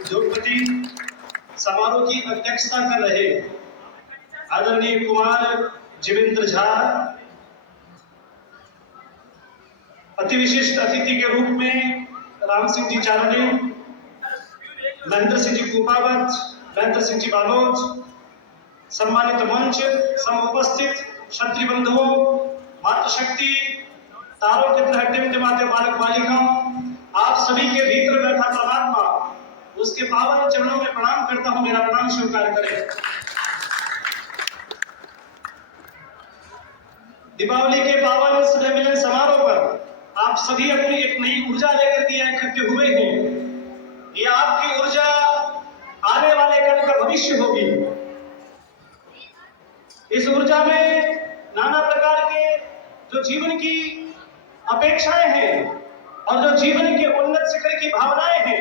उद्योगपति समारोह की अध्यक्षता कर रहे आदरणीय कुमार जीवेंद्र झा, अति विशिष्ट अतिथि के रूप में राम सिंह जी चारणे, महेंद्र सिंह जी कुपावत, महेंद्र सिंह जी बालोच, सम्मानित मंच, समुपस्थित क्षत्रिय बंधुओं, मातृशक्ति, तारों के तरह टिमटिमाते बालक बालिकाओं, आप सभी के भीतर बैठा परमात्मा उसके पावन चरणों में प्रणाम करता हूं। मेरा प्रणाम स्वीकार करें। दीपावली के पावन स्नेह मिलन समारोह पर आप सभी अपनी एक नई ऊर्जा लेकर के इकट्ठे हुए हैं। ये आपकी ऊर्जा आने वाले कल का भविष्य होगी। इस ऊर्जा में नाना प्रकार के जो जीवन की अपेक्षाएं हैं और जो जीवन के उन्नत शिखर की भावनाएं हैं,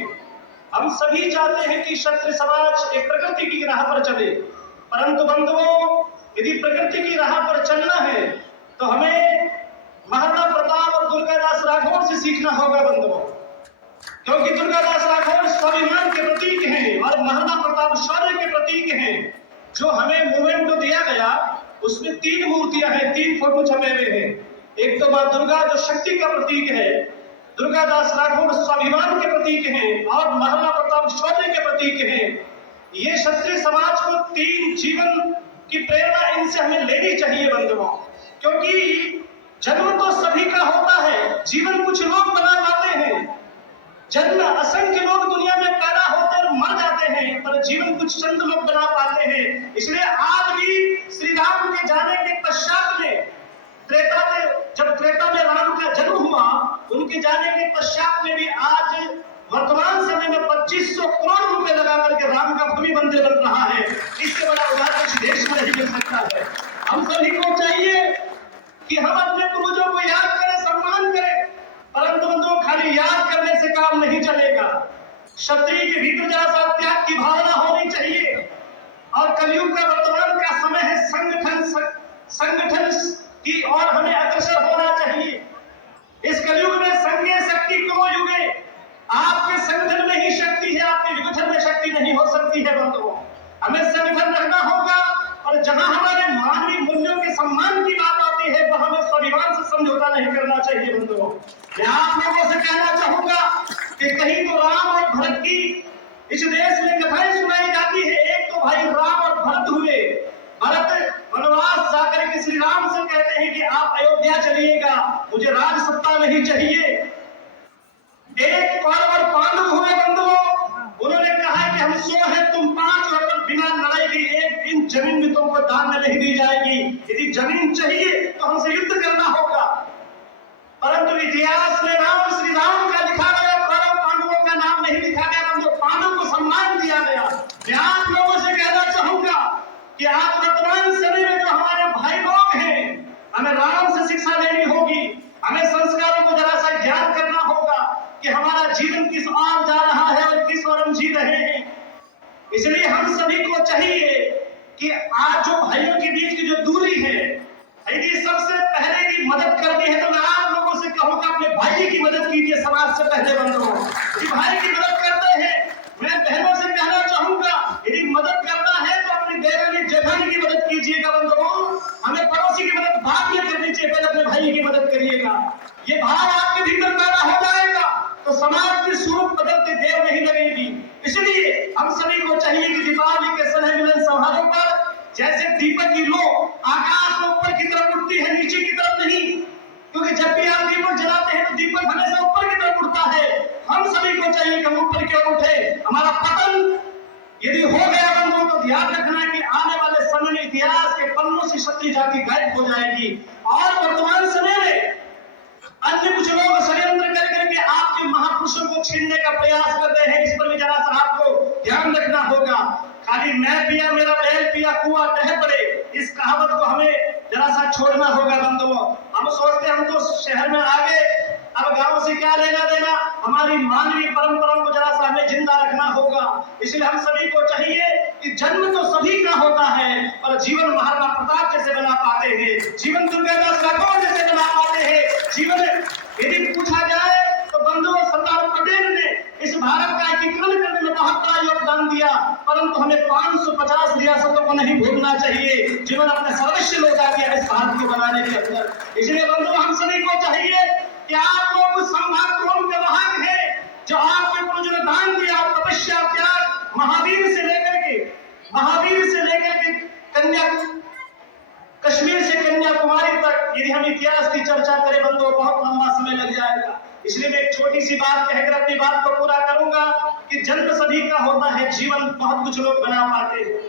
हम सभी चाहते हैं कि क्षत्रिय समाज एक प्रकृति की राह पर चले। परंतु बंधुओं, यदि प्रकृति की राह पर चलना है तो हमें महाराणा प्रताप और दुर्गादास राठौर से सीखना होगा बंधुओं, क्योंकि दुर्गादास राठौर स्वाभिमान के प्रतीक हैं और महाराणा प्रताप शौर्य के प्रतीक हैं। जो हमें मूवमेंट दिया गया उसमें 3 मूर्तियां हैं, 3 फोटो छपे हुए हैं। एक तो मां दुर्गा जो शक्ति का प्रतीक है, दुर्गादास राठौर स्वाभिमान के प्रतीक हैं और महाराणा प्रताप शौर्य के प्रतीक हैं। ये क्षत्रिय समाज को 3 जीवन की प्रेरणा इनसे हमें लेनी चाहिए बंधुओं, क्योंकि जन्म तो सभी का होता है, जीवन कुछ लोग बना पाते हैं। जन्म असंख्य लोग दुनिया में पैदा होते और मर जाते हैं, पर जीवन कुछ चंद लोग बना पाते हैं। इसलिए आज भी श्री राम के जाने के पश्चात में जब त्रेता में राम का जन्म हुआ, उनके जाने के पश्चात में भी आज वर्तमान समय में 2500 करोड़ रुपए लगा करके राम का भूमि मंदिर बन रहा है। इससे बड़ा उदाहरण इस देश में नहीं मिल सकता है। हम सभी को चाहिए कि हम अपने पूर्वजों को याद करें, सम्मान करें, परंतु बंधुओं खाली याद करने से काम नहीं चलेगा। क्षत्रिय के भीतर जरा सा त्याग की भावना होनी चाहिए। और कलयुग का वर्तमान का समय है संगठन की ओर हमें अग्रसर होना चाहिए। इस कलयुग में संघे शक्ति को युगे, आपके संगठन में ही शक्ति है, आपके विघटन में शक्ति नहीं हो सकती है बंधुओं। हमें संगठन रखना होगा और जहां हमारे मानवीय मूल्यों के सम्मान की बात आती है वह हमें स्वाभिमान से समझौता नहीं करना चाहिए बंधुओं। मैं आप लोगों से कहना चाहूंगा कि कहीं तो राम और भरत की इस देश में कथाएं सुनाई जाती है। एक तो भाई राम और भरत हुए, भरत वनवास जाकर के श्री राम से कहते हैं कि आप अयोध्या चलिएगा, मुझे राज सत्ता नहीं चाहिए। एक कौरव और पांडव हुए बंधुओं, उन्होंने कहा कि हम 100 हैं, तुम 5 और बिना लड़ाई की 1 दिन जमीन भी तुमको दान में नहीं दी जाएगी। यदि जमीन चाहिए तो हमसे युद्ध करना होगा। परंतु इतिहास में श्री राम का लिखा गया, कौरव पांडवों का नाम नहीं लिखा गया, परंतु पांडव को सम्मान दिया गया। मैं आप लोगों से कहना चाहूंगा कि आज वर्तमान समय में जो हमारे भाई लोग हैं, हमें राम से शिक्षा लेनी होगी। हमें संस्कारों को जरा सा ज्ञान करना होगा कि हमारा जीवन किस ओर जा रहा है और किस ओर हम जी रहे हैं। इसलिए हम सभी को चाहिए कि आज जो भाइयों के बीच की जो दूरी है, यदि सबसे पहले की मदद करनी है तो मैं आप लोगों से कहूंगा अपने भाई की मदद कीजिए। समाज से पहले बंधुओं, यदि भाई की मदद करते हैं, मैं बहनों से कहना चाहूंगा यदि मदद करना है तो अपनी देवरानी जेठानी की मदद कीजिएगा बंधुओं। हमें पड़ोसी की मदद बाद में करनी चाहिए, पहले अपने भाई की मदद करिएगा। ये भाव आपके भीतर पैदा हो जाएगा तो समाज की सूरत बदलते देर नहीं लगेगी। इसलिए हम सभी को चाहिए कि दीपावली के स्नेह मिलन समारोह पर जैसे दीपक की लो आकाश में ऊपर की तरफ उठती है, नीचे की तरफ नहीं, क्योंकि जब भी आप दीपक जलाते हैं तो दीपक हमेशा ऊपर की तरफ उठता है। हम सभी को चाहिए कि हम ऊपर की ओर उठे। हमारा पतन यदि हो गया बंधुओं तो ध्यान रखना कि आने वाले समय में इतिहास के पन्नों से क्षत्रिय जाति गायब हो जाएगी। और वर्तमान समय में अन्य कुछ लोग षड्यंत्र करके आपके महापुरुषों को छीनने का प्रयास कर रहे हैं। इस पर भी जरा सा आपको ध्यान रखना होगा। खाली मैं पिया मेरा बैल पिया कुआं ढह पड़े, इस कहावत को हमें जरा सा छोड़ना होगा बंधुओं। हम सोचते हम तो शहर में आ गए, अब गांव से क्या लेना देना। हमारी मानवीय परंपराओं को जरा सा हमें जिंदा रखना होगा। इसलिए हम सभी को चाहिए कि जन्म तो सभी का होता है और जीवन महाराणा प्रताप जैसे बना पाते हैं, जीवन दुर्गादास राठौर जैसे बना पाते हैं। जीवन यदि पूछा जाए तो बंधुओं सरदार पटेल ने इस भारत का एकीकरण करने में बहुत बड़ा दिया, परंतु हमें 550 रियासतों को नहीं भूलना चाहिए जिन्होंने अपने सर्वस्व लौटा दिया इस भारत को बनाने के अंदर। इसलिए बंधुओं, हम सभी को चाहिए कि आप लोग उस संभाग कौन के वाहक है जो आपको जो दान दिया, तपस्या, त्याग, महावीर से लेकर के कश्मीर से कन्याकुमारी तक, यदि हम इतिहास की चर्चा करें बंधुओं, बहुत लंबा समय लग जाएगा। इसलिए मैं एक छोटी सी बात कहकर अपनी बात को पूरा करूंगा कि जन्म सभी का होता है, जीवन बहुत कुछ लोग बना पाते हैं।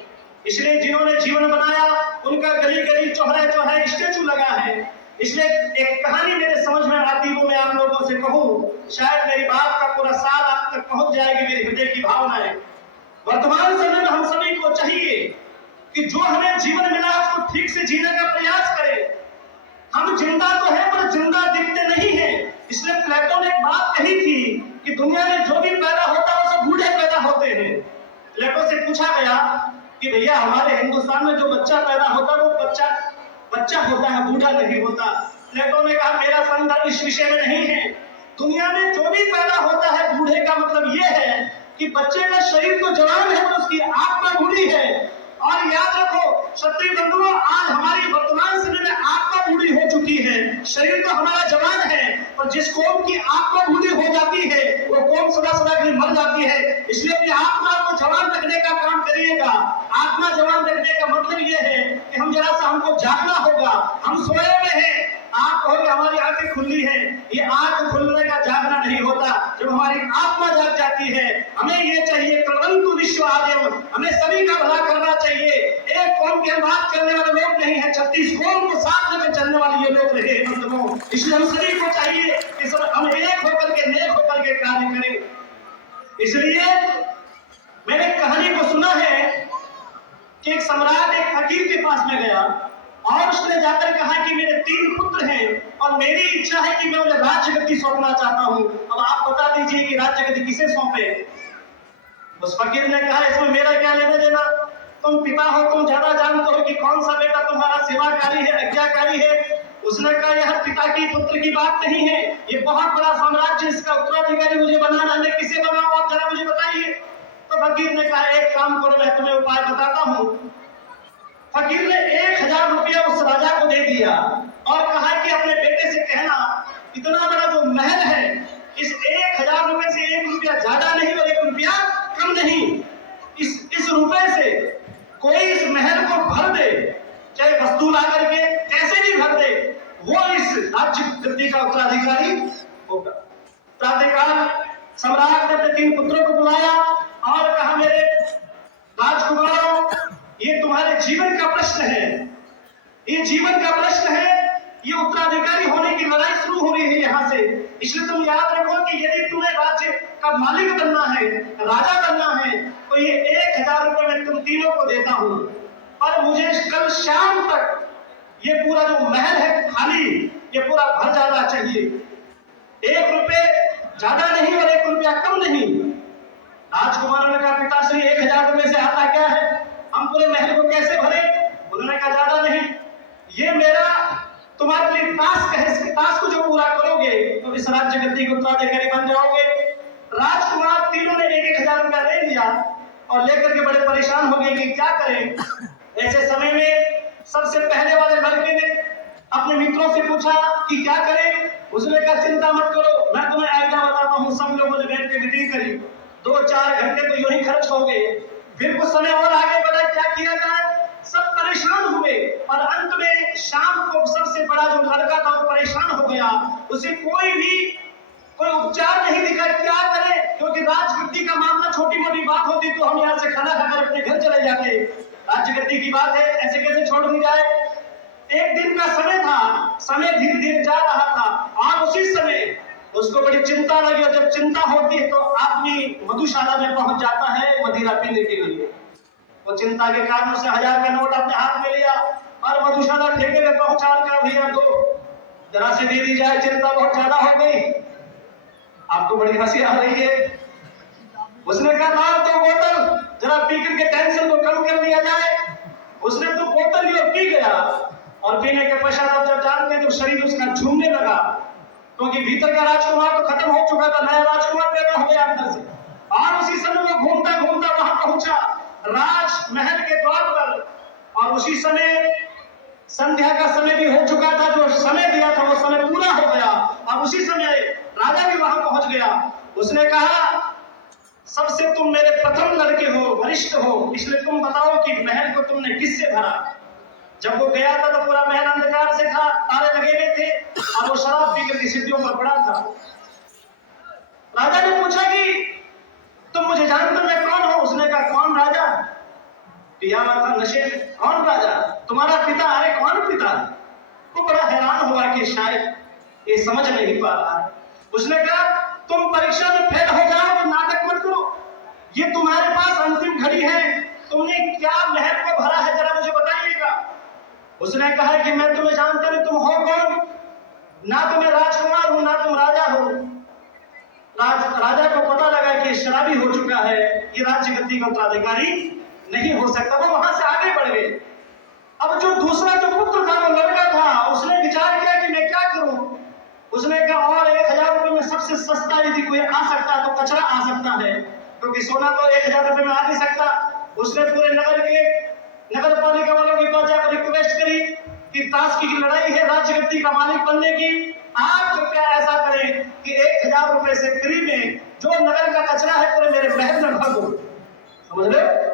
इसलिए जिन्होंने जीवन बनाया उनका गली गली चौराहे चौराहे स्टेचू लगा है। इसलिए एक कहानी मेरे समझ में आती, वो मैं आप लोगों से कहूं, शायद मेरी बात का पूरा सार आप तक पहुंच जाएगी, मेरे हृदय की भावनाएं। वर्तमान समय में हम सभी को चाहिए कि जो हमें जीवन मिला उसको ठीक से जीने का प्रयास करें। हम जिंदा तो है पर जिंदा दिखते नहीं है। इसलिए प्लेटो ने एक बात कही थी कि दुनिया में जो भी पैदा होता है वो सब बूढ़े पैदा होते हैं। प्लेटो से पूछा गया कि भैया हमारे हिंदुस्तान में जो बच्चा पैदा होता है वो बच्चा होता है, बूढ़ा नहीं होता। प्लेटो ने कहा मेरा संदर्भ इस विषय में नहीं है। दुनिया में जो भी पैदा होता है बूढ़े का मतलब ये है कि बच्चे का शरीर तो जवान है पर उसकी आत्मा बूढ़ी है। और याद रखो क्षत्रिय बंधुओं, आज हमारी वर्तमान समय में आत्मा बूढ़ी हो चुकी है, शरीर तो हमारा जवान है, और जिस कौम की आत्मा बूढ़ी हो जाती है वो कौम सदा सदा के लिए मर जाती है। इसलिए अपनी आत्मा को जवान रखने का काम करिएगा। आत्मा जवान रखने का मतलब ये है कि हम जरा सा हमको जागना होगा। हम सोए हुए हैं, आप कहोगे हमारी आंखें खुली है, ये आंख खुलने का जागना नहीं होता, जब हमारी आत्मा जाग जाती है। हमें ये चाहिए प्रबंधु विश्व आर्यम, हमें सभी का भला करना चाहिए। एक कौम की बात करने वाले लोग नहीं है, 36 कौम को साथ लेकर चलने वाले ये लोग रहे हैं बंधुओं। इसलिए हम सभी को चाहिए कि सब हम एक होकर के नेक होकर के कार्य करें। इसलिए मैंने कहानी को सुना है कि एक सम्राट एक फकीर के पास में गया और उसने जाकर कहा कि मेरे 3 पुत्र हैं और मेरी इच्छा है कि मैं उन्हें राज्य गद्दी सौंपना चाहता हूं। अब आप बता दीजिए कि राज्य गद्दी किसे सौंपे। उस फकीर ने कहा इसमें मेरा क्या लेना देना, तुम पिता हो, तुम ज्यादा जानते हो कि कौन सा बेटा तुम्हारा सेवाकारी है, आज्ञाकारी है। उसने कहा यह पिता की पुत्र की बात नहीं है, ये बहुत बड़ा साम्राज्य, इसका उत्तराधिकारी मुझे बनाना है, किसे बनाऊं आप जरा मुझे बताइए। तो फकीर ने कहा एक काम करो, मैं तुम्हें उपाय बताता हूं। फकीर ने 1000 रुपया उस राजा को दे दिया और कहा कि अपने बेटे से कहना इतना बड़ा जो महल है, इस 1000 रुपए से 1 रुपया ज्यादा नहीं और 1 रुपया कम नहीं, इस रुपए से कोई इस महल को भर दे, चाहे वस्तु ला करके कैसे भी भर दे, वो इस राज्य गद्दी का उत्तराधिकारी होगा। प्रातःकाल सम्राट ने अपने 3 पुत्रों को बुलाया और कहा मेरे राजकुमारों, ये तुम्हारे जीवन का प्रश्न है, ये जीवन का प्रश्न है, ये उत्तराधिकारी होने की लड़ाई शुरू हो रही है यहाँ से। इसलिए तुम याद रखो कि यदि तुम्हें राज्य का मालिक बनना है, राजा बनना है, तो ये 1000 रुपए मैं तुम तीनों को देता हूं, और मुझे कल शाम तक ये पूरा जो महल है खाली, ये पूरा भर जाना चाहिए। 1 रुपए ज्यादा नहीं और 1 रुपया कम नहीं। राजकुमारों ने कहा पिताश्री 1000 रुपए से आता क्या है, हम पूरे महल को कैसे भरे। उन्होंने कहा ज्यादा नहीं, ये मेरा तुम्हारे लिए टास्क है, इस टास्क को जो पूरा करोगे तो इस राज्य गद्दी के उत्तराधिकारी बन जाओगे। राजकुमार तीनों ने 1000 रुपया ले लिया और लेकर के बड़े परेशान हो गए कि क्या करें। ऐसे समय में सबसे पहले वाले लड़के ने अपने मित्रों से पूछा कि क्या करें। उसने कहा चिंता मत करो, मैं तुम्हें आइडिया बताता हूँ। सब लोगों ने बैठ के मीटिंग करी, 2-4 घंटे तो यूं ही खर्च हो गए। फिर कुछ समय और आगे बढ़ा, क्या किया जाए, सब परेशान हुए और अंत में शाम को सबसे बड़ा जो लड़का था वो परेशान हो गया। उसे कोई उपचार नहीं दिखा, क्या करे, क्योंकि राजगद्दी का मामला छोटी मोटी बात होती तो हम यहाँ से खाना खाकर अपने घर चले जाते। राजगद्दी की बात है, ऐसे कैसे छोड़ दी जाए। एक दिन का समय था, समय धीरे धीरे जा रहा था और उसी समय उसको बड़ी चिंता लगी। और जब चिंता होती है तो आदमी मधुशाला में पहुंच जाता है मदिरा पीने के लिए। वो चिंता के कारण उसने 1000 का नोट अपने हाथ में लिया और मधुशाला ठेके में पहुंचा कर भैया दो जरा से दे दी जाए, चिंता बहुत ज्यादा हो गई। आपको बड़ी हंसी आ रही है। उसने कहा ना तो बोतल जरा पी करके टेंशन को कम कर दिया जाए। उसने तो बोतल ली और पी गया, और पीने के पश्चात आप जब जानते हैं तो शरीर उसका झूमने लगा, क्योंकि भीतर का राजकुमार तो खत्म हो चुका था, नया राजकुमार पैदा हो गया अंदर से। और उसी समय वो घूमता घूमता वहां पहुंचा राजमहल के द्वार पर, और उसी समय संध्या का समय भी हो चुका था। जो समय दिया था वो समय पूरा हो गया, और उसी समय राजा भी वहां पहुंच गया। उसने कहा, सबसे तुम मेरे प्रथम लड़के हो, वरिष्ठ हो, इसलिए तुम बताओ कि महल को तुमने किससे भरा। जब वो गया था तो पूरा महल अंधकार से था, ताले लगे हुए थे, और वो शराब पीकर की सीढ़ियों पर पड़ा था। राजा ने पूछा कि तुम मुझे जानते हो, मैं कौन हूं? उसने कहा, कौन राजा? पिया था नशे में, कौन राजा? तुम्हारा पिता? अरे कौन पिता? वो बड़ा हैरान हुआ कि शायद ये समझ नहीं पा रहा। उसने कहा, तुम परीक्षा में फेल हो जाओ तो नाटक मत करो, ये तुम्हारे पास अंतिम घड़ी है, तुमने क्या महल को भरा है, जरा मुझे बताइएगा। उसने कहा कि मैं तुम्हें जानता नहीं, तुम हो कौन? ना तो मैं राजकुमार हूं, ना तुम राजा हो। राजा को पता लगा कि शराबी हो चुका है, ये राज्य गद्दी का उत्तराधिकारी नहीं हो सकता। वो वहां से आगे बढ़ गए। अब जो दूसरा जो पुत्र था, वो लड़का था, उसने विचार किया कि मैं क्या करूं। उसने कहा, और 1000 रुपए में सबसे सस्ता यदि कोई आ सकता तो कचरा आ सकता है, क्योंकि सोना तो 1000 रुपए में आ नहीं सकता। उसने पूरे नगर पालिका वालों की पास जाकर रिक्वेस्ट करी कि ताश की लड़ाई है राज्य गद्दी का मालिक बनने की, आप कृपया ऐसा करें कि 1000 रुपए से फ्री में जो नगर का कचरा है पूरे मेरे महल में भर दो। समझ रहे?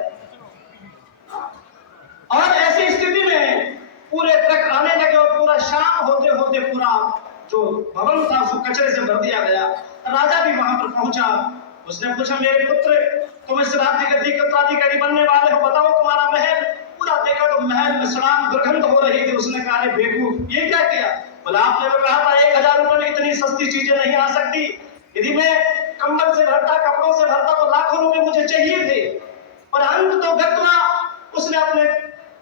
और ऐसी स्थिति में पूरे ट्रक आने लगे, और पूरा शाम होते होते पूरा जो भवन था उसको कचरे से भर दिया गया। राजा भी वहां पर पहुंचा। उसने पूछा, मेरे पुत्र, तुम इस राज्य गद्दी के उत्तराधिकारी बनने वाले हो, बताओ तुम्हारा महल। पूरा देखा तो महल में सड़ाम दुर्गंध हो रही थी। उसने कहा, अरे बेवकूफ, ये क्या किया? बोला, आपने तो कहा था 1000 रुपए में इतनी सस्ती चीजें नहीं आ सकती। यदि मैं कंबल से भरता, कपड़ों से भरता तो लाखों रुपए मुझे चाहिए थे। और अंत तो गत्वा उसने अपने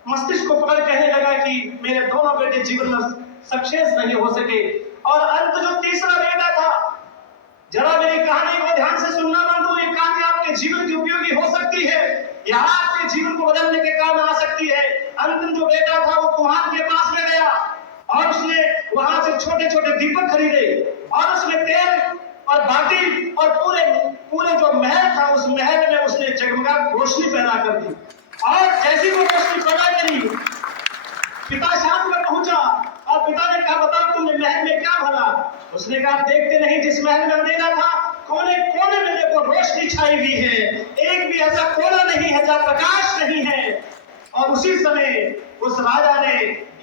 मस्तिष्क को पकड़ कहने लगा कि मेरे दोनों बेटे जीवन में सक्सेस नहीं हो सके। और अंत जो तीसरा बेटा था, जरा मेरी कहानी को ध्यान से सुनना बंधु, ये कहानी आपके जीवन की उपयोगी हो सकती है, या आपके जीवन को बदलने के काम आ सकती है। अंतिम जो बेटा था वो कुम्हार के पास में गया, और उसने वहां से छोटे छोटे दीपक खरीदे, और उसने तेल और बाटी और पूरे जो महल था उस महल में उसने जगमगा रोशनी पैदा कर दी। और जैसी वो रोशनी पैदा करी, पिता शाम में पहुंचा, और पिता ने कहा, बताओ तुमने महल में क्या भरा? उसने कहा, देखते नहीं जिस महल में अंधेरा था, कोने कोने में देखो रोशनी छाई हुई है, एक भी ऐसा कोना नहीं है जहां प्रकाश नहीं है। और उसी समय उस राजा ने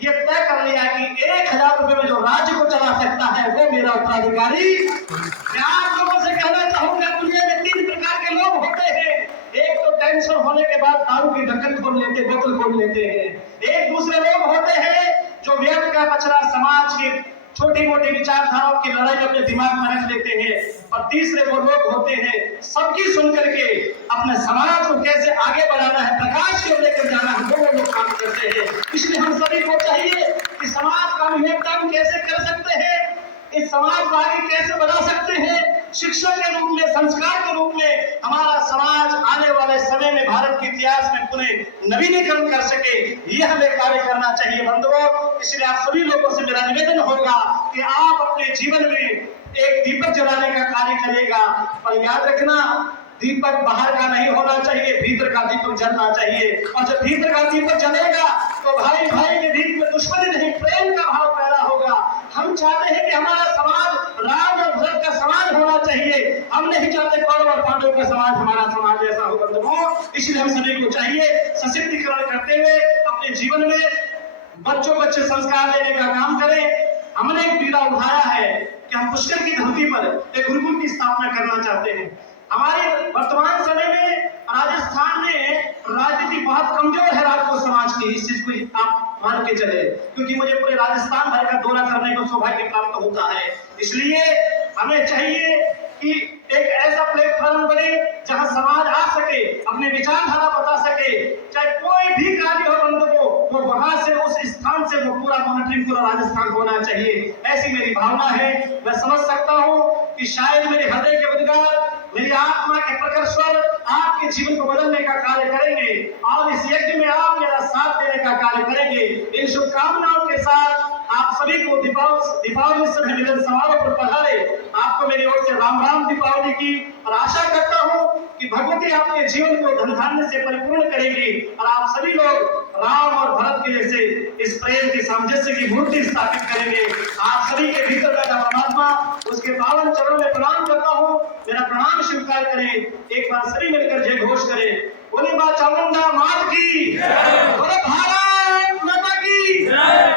ये तय कर लिया कि 1000 रुपए में जो राज्य को चला सकता है वो मेरा उत्तराधिकारी। मैं आप लोगों से कहना चाहूंगा, दुनिया में 3 प्रकार के लोग होते हैं। एक तो टेंशन होने के बाद दारू की ढक्कन खोल लेते, बोतल खोल लेते हैं। एक दूसरे लोग होते हैं जो व्यर्थ का कचरा, समाज के छोटी मोटी विचारधाराओं की लड़ाई अपने दिमाग में रख लेते हैं। और तीसरे वो लोग होते हैं सबकी सुन करके अपने समाज को कैसे आगे बढ़ाना है, प्रकाश की ओर लेकर जाना है, वो लोग काम करते हैं। इसलिए हम सभी को चाहिए कि समाज का योगदान कैसे कर सकते हैं, इस समाज को आगे कैसे बढ़ा सकते हैं, शिक्षा के रूप में, संस्कार के रूप में हमारा समाज आने वाले समय में भारत के इतिहास में पुनः नवीनीकरण कर सके, यह हमें कार्य करना चाहिए बंधुओं। इसलिए आप सभी लोगों से मेरा निवेदन होगा कि आप अपने जीवन में एक दीपक जलाने का कार्य करिएगा, पर याद रखना, दीपक बाहर का नहीं होना चाहिए, भीतर का दीपक जलना चाहिए। और जब भीतर का दीपक जलेगा तो भाई भाई के बीच में दुश्मनी नहीं, प्रेम का भाव पैदा होगा। हम चाहते हैं कि हमारा समाज राम और भरत का समाज होना चाहिए, हम नहीं चाहते कौरव और पांडव का समाज हमारा समाज जैसा हो बंधुओं। इसलिए हम सभी को चाहिए सशक्तिकरण करते हुए अपने जीवन में बच्चों को अच्छे संस्कार देने का काम करें। हमने एक बीड़ा उठाया है कि हम पुष्कर की धरती पर एक गुरुकुल की स्थापना करना चाहते हैं। हमारे वर्तमान समय में राजस्थान में राजनीति बहुत कमजोर है राजपूत समाज की, इस चीज को आप मान के चले, क्योंकि मुझे पूरे राजस्थान भर का दौरा करने को सौभाग्य प्राप्त होता है। इसलिए हमें चाहिए कि एक ऐसा प्लेटफॉर्म बने जहां समाज आ सके, अपने विचारधारा बता सके, चाहे कोई भी कार्य हो बंधुओं, वो वहां से उस स्थान से वो पूरा मॉनिटरिंग पूरा राजस्थान होना चाहिए, ऐसी मेरी भावना है। मैं समझ सकता हूं कि शायद मेरे हृदय के उद्गार, मेरी आत्मा के प्रखर स्वर आपके जीवन को बदलने का कार्य करेंगे, और इस यज्ञ में आप मेरा साथ देने का कार्य करेंगे। इन शुभकामनाओं के साथ आप सभी को दीपावली समय मिलन समारोह पर पधारे आपको मेरी ओर से राम राम दीपावली की। और आशा करता हूं कि भगवती आपके जीवन को धन धान्य से परिपूर्ण करेगी और आप सभी लोग राम और भरत के जैसे इस प्रेम की सामंजस्य की मूर्ति स्थापित करेंगे। आप सभी के भीतर का परमात्मा उसके पावन चरणों में प्रणाम करता हूं। मेरा प्रणाम स्वीकार करें। एक बार सभी मिलकर जय घोष करें। बोले मां चामुंडा मात की, बोले भारत माता की।